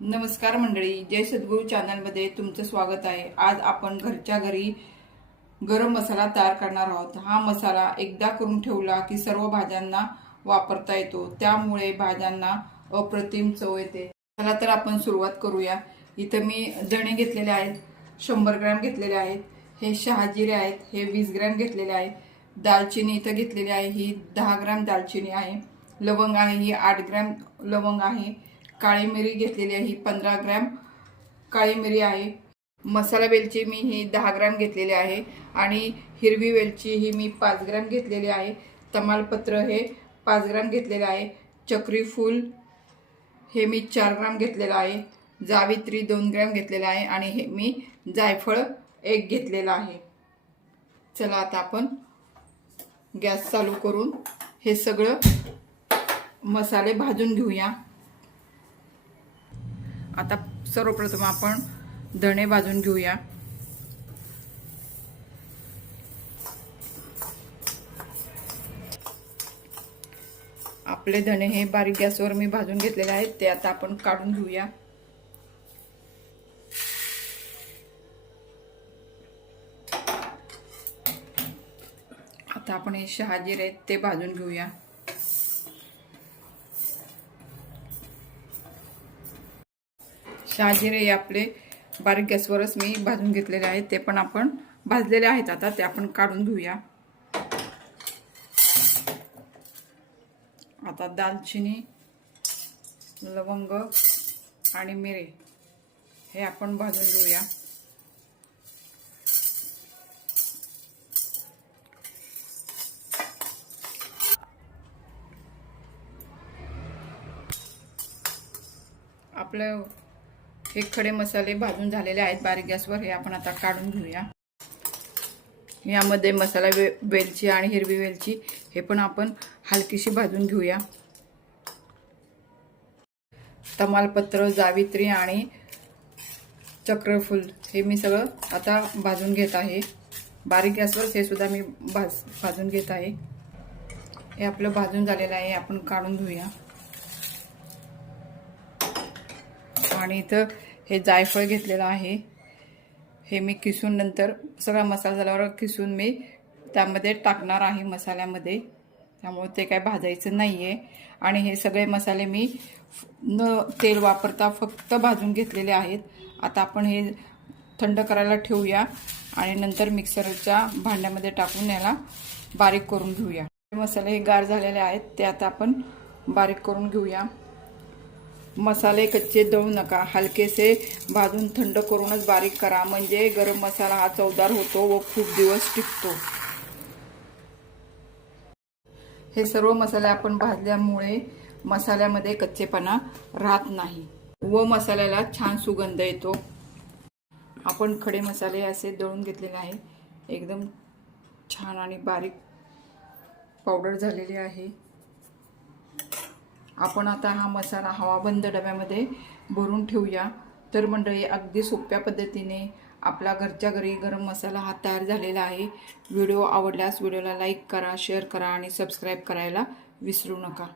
नमस्कार मंडळी, जय सद्गुरू चॅनलमध्ये तुमचं स्वागत आहे। आज आपण घरच्या घरी गरम मसाला तयार करणार आहोत। हा मसाला एकदा करून ठेवला की सर्व भाज्यांना वापरता येतो, त्यामुळे भाज्यांना अप्रतिम चव येते। चला तर आपण सुरुवात करूया। इथे मी धणे घेतलेले आहेत, 100 ग्रॅम घेतलेले आहेत। हे शहाजिरे आहेत, हे 20 ग्रॅम घेतलेले आहे। दालचिनी इथे घेतलेली आहे, ही 10 ग्रॅम दालचिनी आहे। लवंग आहे, ही 8 ग्रॅम लवंग आहे। काळी मिरी घेतलेली आहे, ही 15 ग्रॅम काळी मिरी आहे। मसाला वेलची मी ही 10 ग्रॅम घेतलेली आहे आणि हिरवी वेलची ही मी 5 ग्रॅम घेतलेली आहे। तमालपत्र हे 5 ग्रॅम घेतलेले आहे। चक्री फूल हे मी 4 ग्रॅम घेतलेला आहे। जावित्री 2 ग्रॅम घेतलेला आहे आणि हे मी जायफळ 1 घेतलेला आहे। चला आता आपण गॅस चालू करून हे सगळं मसाले भाजून घेऊया। आता सर्वप्रथम आपण धणे भाजून घेऊया। आपले धणे हे बारीक गॅसवर मी भाजून घेतलेले आहेत, ते आता आपण काढून घेऊया। आता आपण हे शहाजीरे आहेत ते भाजून घेऊया। शहाजिरे हे आपले बारीक गॅसवरच मी भाजून घेतलेले आहेत, ते पण आपण भाजलेले आहेत। आता ते आपण काढून घेऊया। आता दालचिनी, लवंग आणि मिरे हे आपण भाजून घेऊया। आपले हे खडे मसाले भाजून झालेले आहेत बारीक गॅसवर, हे आपण आता काढून घेऊया। यामध्ये मसाला वेलची आणि हिरवी वेलची हे पण आपण हलकीशी भाजून घेऊया। तमालपत्र, जावित्री आणि चक्रफूल हे मी सगळं आता भाजून घेत आहे। बारीक गॅसवर हे सुद्धा मी भाजून घेत आहे। हे आपलं भाजून झालेलं आहे, आपण काढून घेऊया। आणि इथं हे जायफळ घेतलेलं आहे, हे मी किसून नंतर सगळा मसाला झाल्यावर किसून मी त्यामध्ये टाकणार आहे मसाल्यामध्ये, त्यामुळे ते काय भाजायचं नाहीये। आणि हे सगळे मसाले मी न तेल वापरता फक्त भाजून घेतलेले आहेत। आता आपण हे थंड करायला ठेवूया आणि नंतर मिक्सरच्या भांड्यामध्ये टाकून याला बारीक करून घेऊया। मसाले हे गार झालेले आहेत, ते आता आपण बारीक करून घेऊया। मसाले कच्चे दळू नका, हलकेसे भाजून थंड करूनच बारीक करा, म्हणजे गरम मसाला हा चवदार होतो व खूप दिवस टिकतो। हे सर्व मसाले आपण भाजल्यामुळे मसाल्यामध्ये कच्चेपणा राहत नाही व मसाल्याला छान सुगंध येतो। आपण खडे मसाले असे दळून घेतलेले आहे, एकदम छान आणि बारीक पावडर झालेली आहे। आपण आता हा मसाला हवाबंद डब्यामध्ये भरून ठेवूया। तर मंडळी, अगदी सोप्या पद्धतीने आपला घरच्या घरी गरम मसाला हा तयार झालेला आहे। व्हिडिओ आवडल्यास व्हिडिओला लाईक करा, शेअर करा आणि सबस्क्राईब करायला विसरू नका।